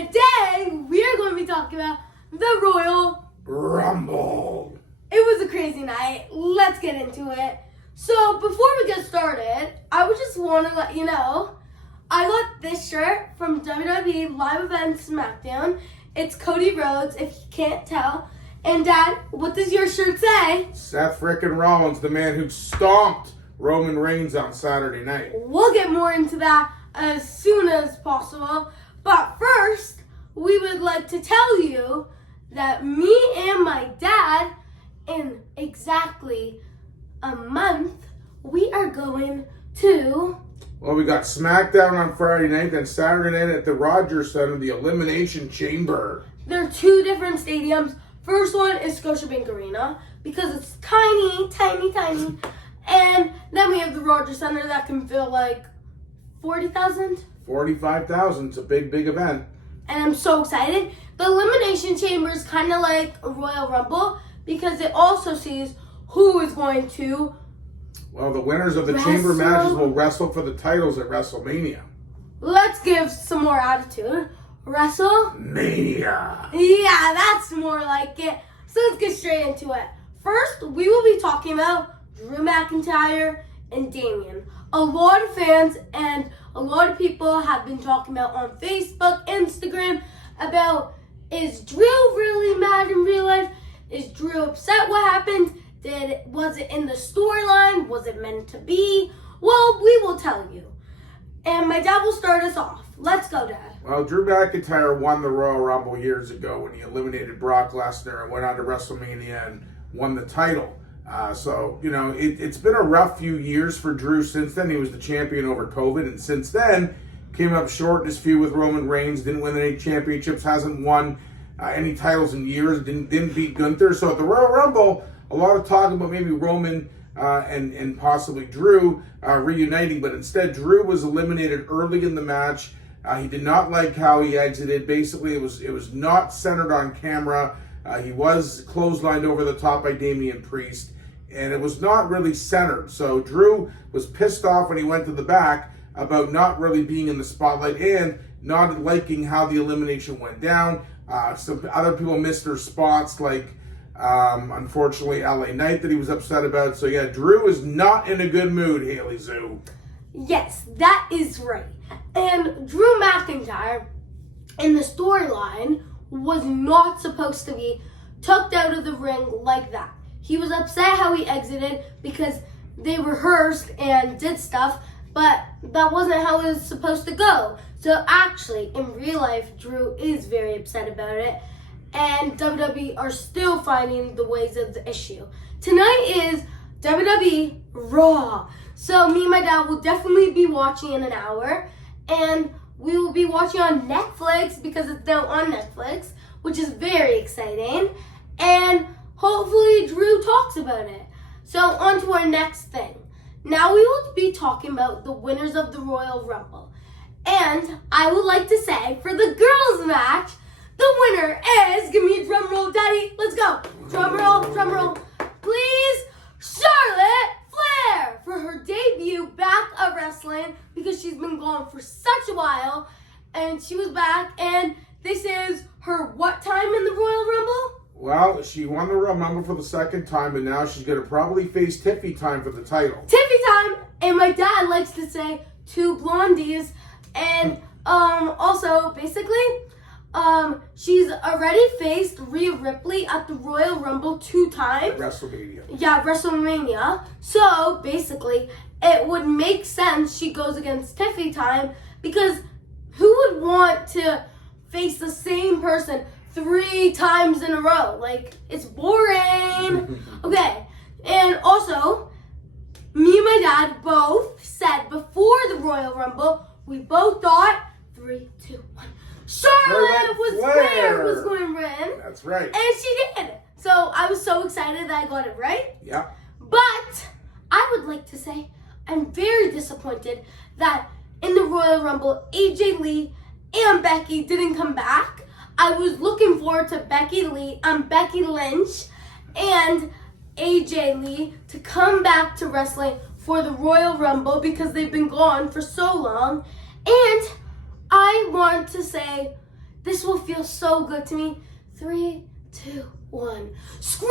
Today, we're going to be talking about the Royal Rumble. It was a crazy night. Let's get into it. So, before we get started, I would just want to let you know, I got this shirt from WWE Live Event SmackDown. It's Cody Rhodes, if you can't tell. And Dad, what does your shirt say? Seth frickin' Rollins, the man who stomped Roman Reigns on Saturday night. We'll get more into that as soon as possible. But first, we would like to tell you that me and my dad, in exactly a month, we are going to... Well, we got SmackDown on Friday night, then Saturday night at the Rogers Center, the Elimination Chamber. There are two different stadiums. First one is Scotiabank Arena because it's tiny, tiny, tiny. And then we have the Rogers Center that can fill like 40,000. 45,000. It's a big, big event. And I'm so excited. The Elimination Chamber is kind of like a Royal Rumble because it also sees who is going to... Well, the winners of the chamber matches will wrestle for the titles at WrestleMania. Let's give some more attitude. Mania. Yeah, that's more like it. So let's get straight into it. First, we will be talking about Drew McIntyre and Damian. A lot of fans and a lot of people have been talking about on Facebook, Instagram, about, is Drew really mad in real life? Is Drew upset what happened? Was it in the storyline? Was it meant to be? Well, we will tell you. And my dad will start us off. Let's go, Dad. Well, Drew McIntyre won the Royal Rumble years ago when he eliminated Brock Lesnar and went on to WrestleMania and won the title. It's been a rough few years for Drew since then. He was the champion over COVID, and since then, came up short in his feud with Roman Reigns, didn't win any championships, hasn't won any titles in years, didn't beat Gunther. So at the Royal Rumble, a lot of talk about maybe Roman and possibly Drew reuniting, but instead Drew was eliminated early in the match. He did not like how he exited. Basically, it was not centered on camera. He was clotheslined over the top by Damian Priest, and it was not really centered. So Drew was pissed off when he went to the back about not really being in the spotlight and not liking how the elimination went down. Some other people missed their spots, like unfortunately LA Knight that he was upset about. So yeah, Drew is not in a good mood, Haley Zoo. Yes, that is right. And Drew McIntyre in the storyline was not supposed to be tucked out of the ring like that. He was upset how he exited because they rehearsed and did stuff, but that wasn't how it was supposed to go. So actually, in real life, Drew is very upset about it, and WWE are still finding the ways of the issue. Tonight is WWE Raw. So me and my dad will definitely be watching in an hour, and we will be watching on Netflix because it's now on Netflix, which is very exciting. And hopefully Drew talks about it. So on to our next thing. Now we will be talking about the winners of the Royal Rumble. And I would like to say, for the girls match, the winner is, give me a drum roll, Daddy, let's go. Drum roll, please, Charlotte Flair, for her debut back of wrestling, because she's been gone for such a while, and she was back, and this is her what time in the Royal Rumble? Well, she won the Royal Rumble for the second time, and now she's going to probably face Tiffy time for the title. Tiffy time, and my dad likes to say two blondies, and also, basically, she's already faced Rhea Ripley at the Royal Rumble 2 times. WrestleMania. Yeah, WrestleMania. So, basically, it would make sense she goes against Tiffy time, because who would want to face the same person 3 times in a row? Like, it's boring. Okay, and also, me and my dad both said before the Royal Rumble, we both thought 3, 2, 1. Charlotte Flair was going to win. That's right. And she did. So I was so excited that I got it right. Yeah. But I would like to say I'm very disappointed that in the Royal Rumble, AJ Lee and Becky didn't come back. I was looking forward to Becky Lynch and AJ Lee to come back to wrestling for the Royal Rumble because they've been gone for so long. And I want to say This will feel so good to me. 3, 2, 1. Screw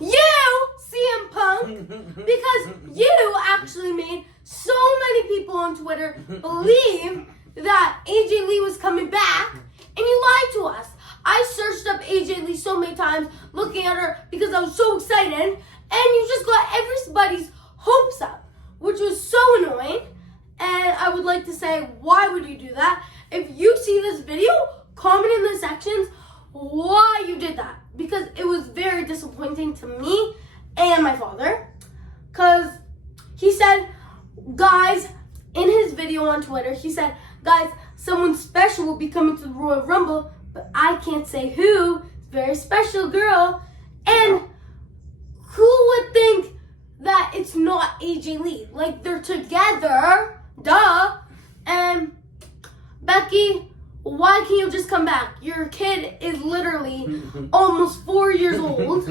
you, CM Punk, because you actually made so many people on Twitter believe that AJ Lee was coming back, and you lied to us. I searched up AJ Lee so many times looking at her because I was so excited, and you just got everybody's hopes up, which was so annoying. And I would like to say, why would you do that? If you see this video, comment in the sections why you did that, because it was very disappointing to me and my father, because he said, guys, in his video on Twitter, he said, guys, someone special will be coming to the Royal Rumble, but I can't say who. It's a very special girl. And who would think that it's not AJ Lee? Like, they're together, duh. And Becky, why can't you just come back? Your kid is literally almost 4 years old.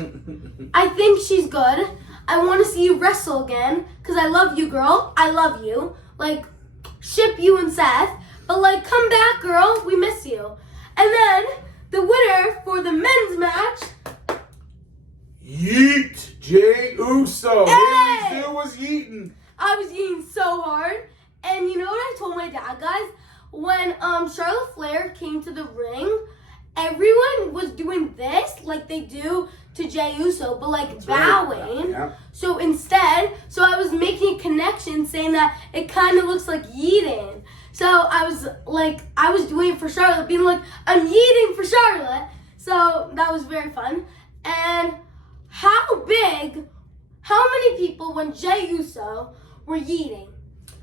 I think she's good. I want to see you wrestle again, because I love you, girl. I love you. Like, ship you and Seth. But, like, come back, girl. We miss you. And then, the winner for the men's match. Yeet! Jey Uso. Hey! Haley Sue was yeeting. I was eating so hard. And you know what I told my dad, guys? When Charlotte Flair came to the ring, everyone was doing this like they do to Jey Uso, but like That's bowing. Right. Yeah. So instead, I was making a connection saying that it kind of looks like yeeting. So I was doing it for Charlotte, being like, I'm yeeting for Charlotte. So that was very fun. And how many people when Jey Uso were yeeting?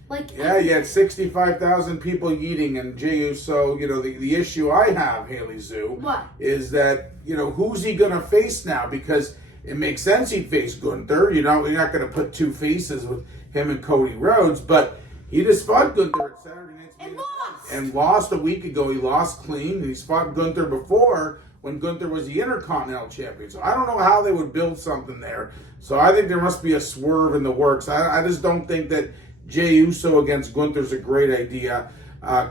Like, yeah, you had 65,000 people yeeting, and Jey Uso, the issue I have, Haley Sue, what? is that, who's he going to face now? Because it makes sense he'd face Gunther. You're not going to put two faces with him and Cody Rhodes, but he just fought Gunther at Saturday Night's And Main lost. Event. And lost a week ago. He lost clean. He's fought Gunther before when Gunther was the Intercontinental Champion. So I don't know how they would build something there. So I think there must be a swerve in the works. I just don't think that Jey Uso against Gunther's a great idea.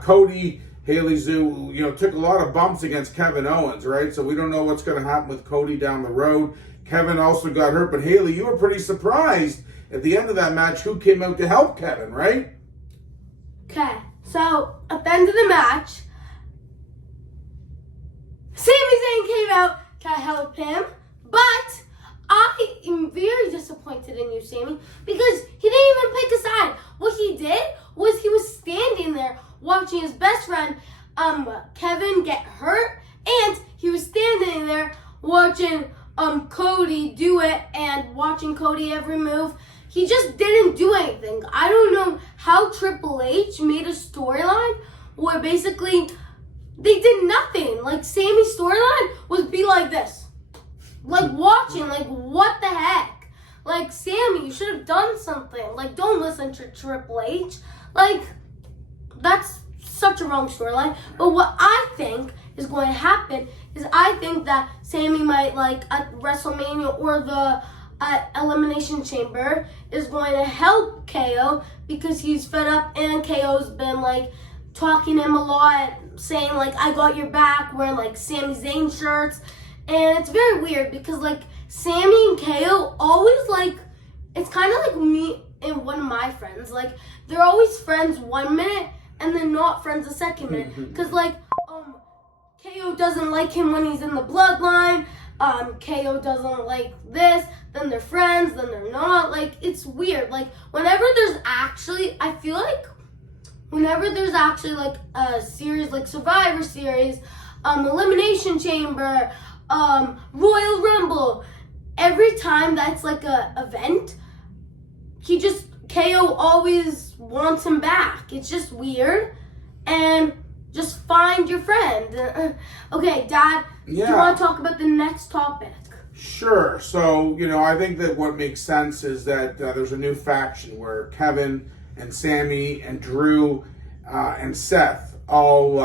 Cody, Haley Sue, took a lot of bumps against Kevin Owens, right? So we don't know what's going to happen with Cody down the road. Kevin also got hurt, but Haley, you were pretty surprised at the end of that match who came out to help Kevin, right? Okay, so at the end of the match, Sami Zayn came out to help him, but I am very disappointed in you, Sami, because he didn't even pick a side. What he did was he was standing there watching his best friend, Kevin, get hurt, and he was standing there watching Cody do it and watching Cody every move. He just didn't do anything. I don't know how Triple H made a storyline where basically they did nothing. Like, Sami's storyline was be like this. Like, watching, like, what the heck? Like, Sami, you should have done something. Like, don't listen to Triple H. Like, that's such a wrong storyline. But what I think is going to happen is I think that Sami might, like, at WrestleMania or the Elimination Chamber is going to help KO because he's fed up, and KO's been, like, talking to him a lot, saying, like, I got your back, wearing, like, Sami Zayn shirts. And it's very weird because, like, Sami and KO always, like, it's kind of like me and one of my friends. Like, they're always friends 1 minute and then not friends the second minute. Because, like, KO doesn't like him when he's in the bloodline. KO doesn't like this. Then they're friends, then they're not. Like, it's weird. Like, whenever there's actually, I feel like, whenever there's actually, like, a series, like Survivor Series, Elimination Chamber, Royal Rumble, every time that's like a event, KO always wants him back. It's just weird. And just find your friend. Okay, Dad, do you want to talk about the next topic? Sure. So, I think that what makes sense is that there's a new faction where Kevin and Sami and Drew and Seth all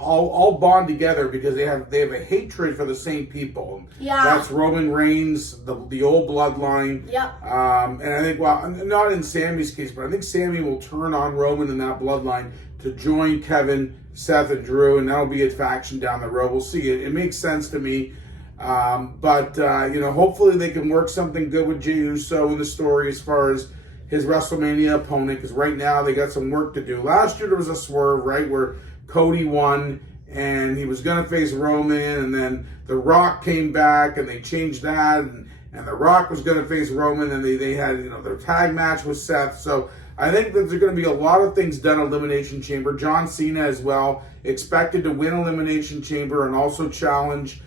all bond together because they have a hatred for the same people. Yeah. That's Roman Reigns, the old bloodline. Yep. And I think, well, not in Sammy's case, but I think Sammy will turn on Roman in that bloodline to join Kevin, Seth, and Drew, and that'll be a faction down the road. We'll see. It makes sense to me. But hopefully they can work something good with Jey Uso in the story as far as his WrestleMania opponent, because right now they got some work to do. Last year there was a swerve, right, where Cody won and he was going to face Roman, and then The Rock came back and they changed that, and The Rock was going to face Roman, and they had their tag match with Seth. So I think that there's going to be a lot of things done at Elimination Chamber. John Cena as well, expected to win Elimination Chamber and also challenge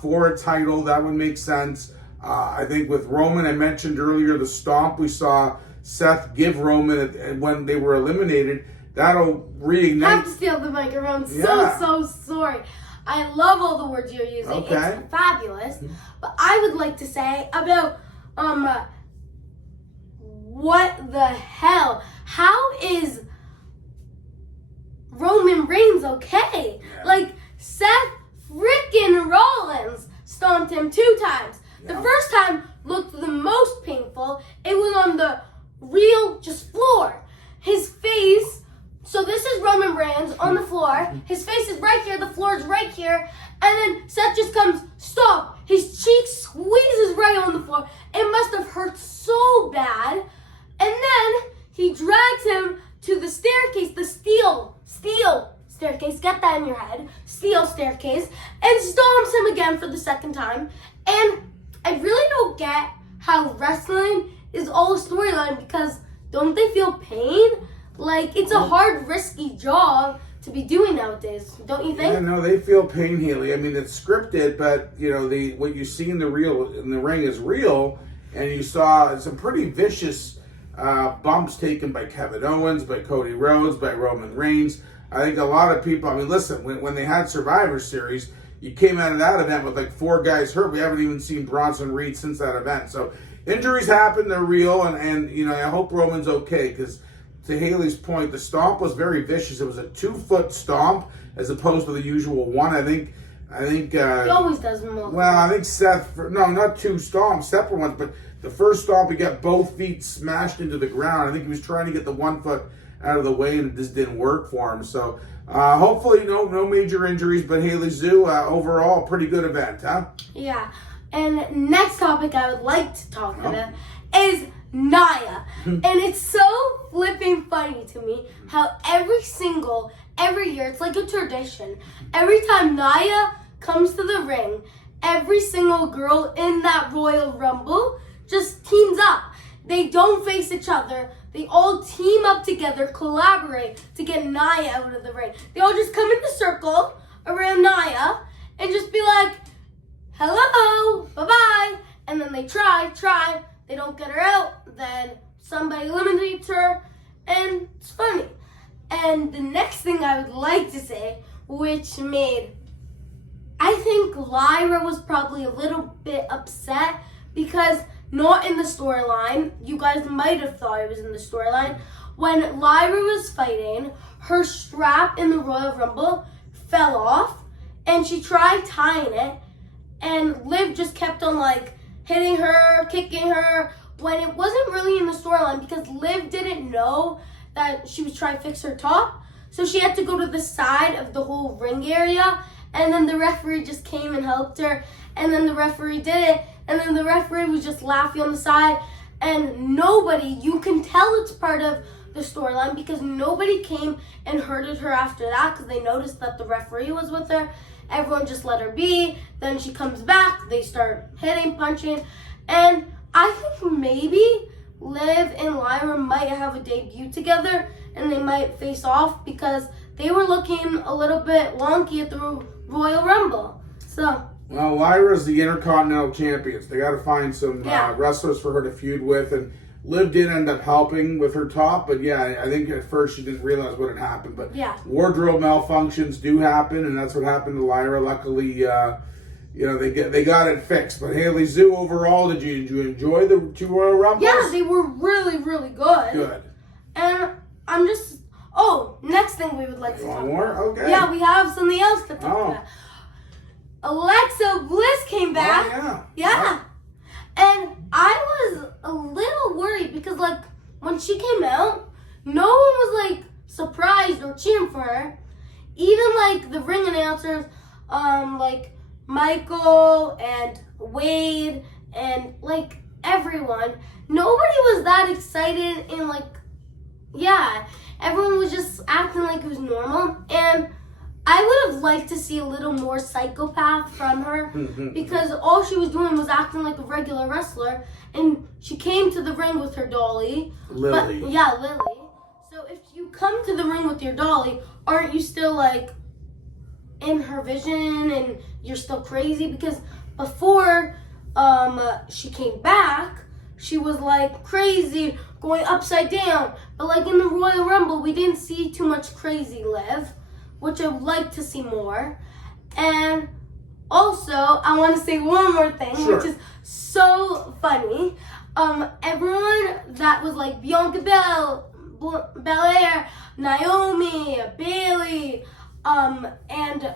for a title. That would make sense. I think with Roman, I mentioned earlier the stomp we saw Seth give Roman when they were eliminated. That'll reignite. I have to steal the microphone. So sorry. I love all the words you're using. Okay. It's fabulous. But I would like to say about what the hell? How is Roman Reigns okay? Yeah. Like, Seth freaking Rollins stomped him 2 times. Yeah. The first time looked the most painful. It was on the real just floor. His face, so this is Roman Reigns on the floor. His face is right here, the floor is right here. And then Seth just comes, stop. His cheek squeezes right on the floor. It must have hurt so bad. And then he drags him to the staircase, the steel staircase, get that in your head, steel staircase, and stomps him again for the second time. And I really don't get how wrestling is all a storyline, because don't they feel pain? Like, it's a hard, risky job to be doing nowadays, don't you think? Yeah, no, they feel pain, Haley. I mean, it's scripted, but what you see in the ring is real, and you saw some pretty vicious bumps taken by Kevin Owens, by Cody Rhodes, by Roman Reigns. I think a lot of people, I mean, listen, when they had Survivor Series, you came out of that event with like 4 guys hurt. We haven't even seen Bronson Reed since that event. So injuries happen, they're real, and I hope Roman's okay, because to Haley's point, the stomp was very vicious. It was a 2-foot stomp as opposed to the usual one. I think He always does more. well, I think Seth, no, not 2 stomps, separate ones, but the first stomp, he got both feet smashed into the ground. I think he was trying to get the 1 foot out of the way, and it just didn't work for him. So hopefully no major injuries, but Haley Zoo, overall, pretty good event, huh? Yeah. And next topic I would like to talk about is Nia. And it's so flipping funny to me how every year, it's like a tradition. Every time Nia comes to the ring, every single girl in that Royal Rumble just teams up. They don't face each other. They all team up together, collaborate to get Nia out of the ring. They all just come in the circle around Nia and just be like, hello, bye-bye. And then they try, they don't get her out, then somebody eliminates her, and it's funny. And the next thing I would like to say, which I think Lyra was probably a little bit upset, because not in the storyline, you guys might have thought it was in the storyline, when Lyra was fighting, her strap in the Royal Rumble fell off, and she tried tying it, and Liv just kept on hitting her, kicking her, when it wasn't really in the storyline, because Liv didn't know that she was trying to fix her top. So she had to go to the side of the whole ring area, and then the referee just came and helped her, and then the referee did it, and then the referee was just laughing on the side, and nobody, you can tell it's part of the storyline, because nobody came and hurted her after that, because they noticed that the referee was with her. Everyone just let her be. Then she comes back, they start hitting, punching, and I think maybe Liv and Lyra might have a debut together, and they might face off, because they were looking a little bit wonky at the Royal Rumble. So, well, Lyra's the Intercontinental Champions. They got to find some wrestlers for her to feud with, and Liv did end up helping with her top, but yeah, I think at first she didn't realize what had happened. But wardrobe malfunctions do happen, and that's what happened to Lyra. Luckily, they got it fixed. But Haley Zoo, overall, did you enjoy the 2 Royal Rumbles? Yeah, they were really, really good. Good. And I'm just Oh, next thing we would like to talk One more? about. Okay. Yeah, we have something else to talk Oh. about. Alexa Bliss came back. Oh, Yeah. And I was a little worried because, like, when she came out, no one was, like, surprised or cheering for her. Even, like, the ring announcers, like, Michael and Wade and, like, everyone. Nobody was that excited and, like, yeah. Everyone was just acting like it was normal. And I would have liked to see a little more psychopath from her because all she was doing was acting like a regular wrestler, and she came to the ring with her dolly. Lily. But, yeah, Lily. So if you come to the ring with your dolly, aren't you still like in her vision and you're still crazy? Because before she came back, she was like crazy, going upside down. But like in the Royal Rumble, we didn't see too much crazy Liv, which I would like to see more. And also, I want to say one more thing, Sure. which is so funny. Everyone that was like Bianca Belair, Naomi, Bailey, and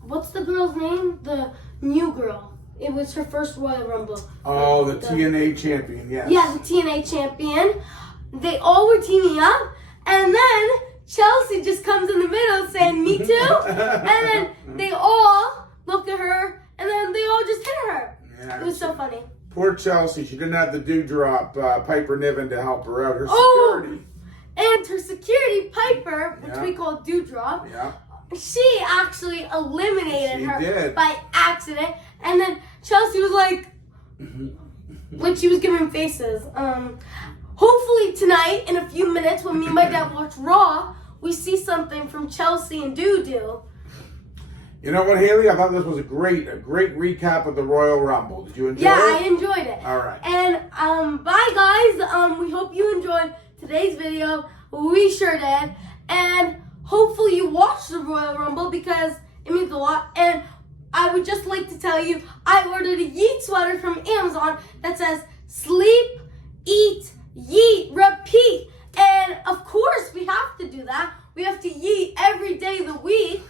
what's the girl's name? The new girl. It was her first Royal Rumble. Oh, the TNA champion, yes. Yeah, the TNA champion. They all were teaming up, and then Chelsea just comes in the middle saying, "Me too," and then they all look at her, and then they all just hit her. Yeah, It was so funny. Poor Chelsea. She didn't have the dewdrop Piper Niven to help her out. Her security. And her security, Piper, which Yeah. we call Dewdrop, Yeah. she actually eliminated She her did. by accident. And then Chelsea was like she was giving faces. Hopefully tonight, in a few minutes, when me and my dad watch Raw, we see something from Chelsea and Doo-Doo. You know what, Haley? I thought this was a great recap of the Royal Rumble. Did you enjoy Yeah, it? I enjoyed it. All right. And bye guys. We hope you enjoyed today's video. We sure did. And hopefully you watched the Royal Rumble because it means a lot. And I would just like to tell you, I ordered a Yeet sweater from Amazon that says sleep, eat, yeet, repeat. And of course we have to do that. We have to yeet every day of the week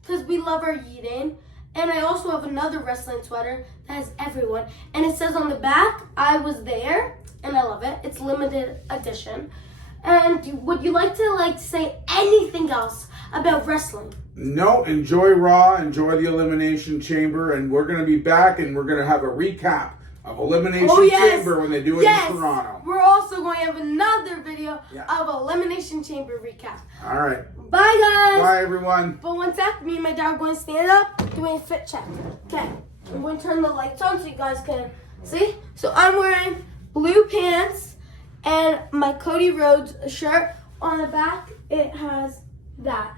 because we love our yeeting. And I also have another wrestling sweater that has everyone. And it says on the back, I was there, and I love it. It's limited edition. And would you like to say anything else about wrestling? No, enjoy Raw, enjoy the Elimination Chamber, and we're going to be back and we're going to have a recap of Elimination Chamber when they do it in Toronto. We're also going to have another video of Elimination Chamber recap. All right. Bye, guys. Bye, everyone. But one sec, me and my dad are going to stand up, doing a fit check. Okay, I'm going to turn the lights on so you guys can see. So I'm wearing blue pants and my Cody Rhodes shirt. On the back, it has that.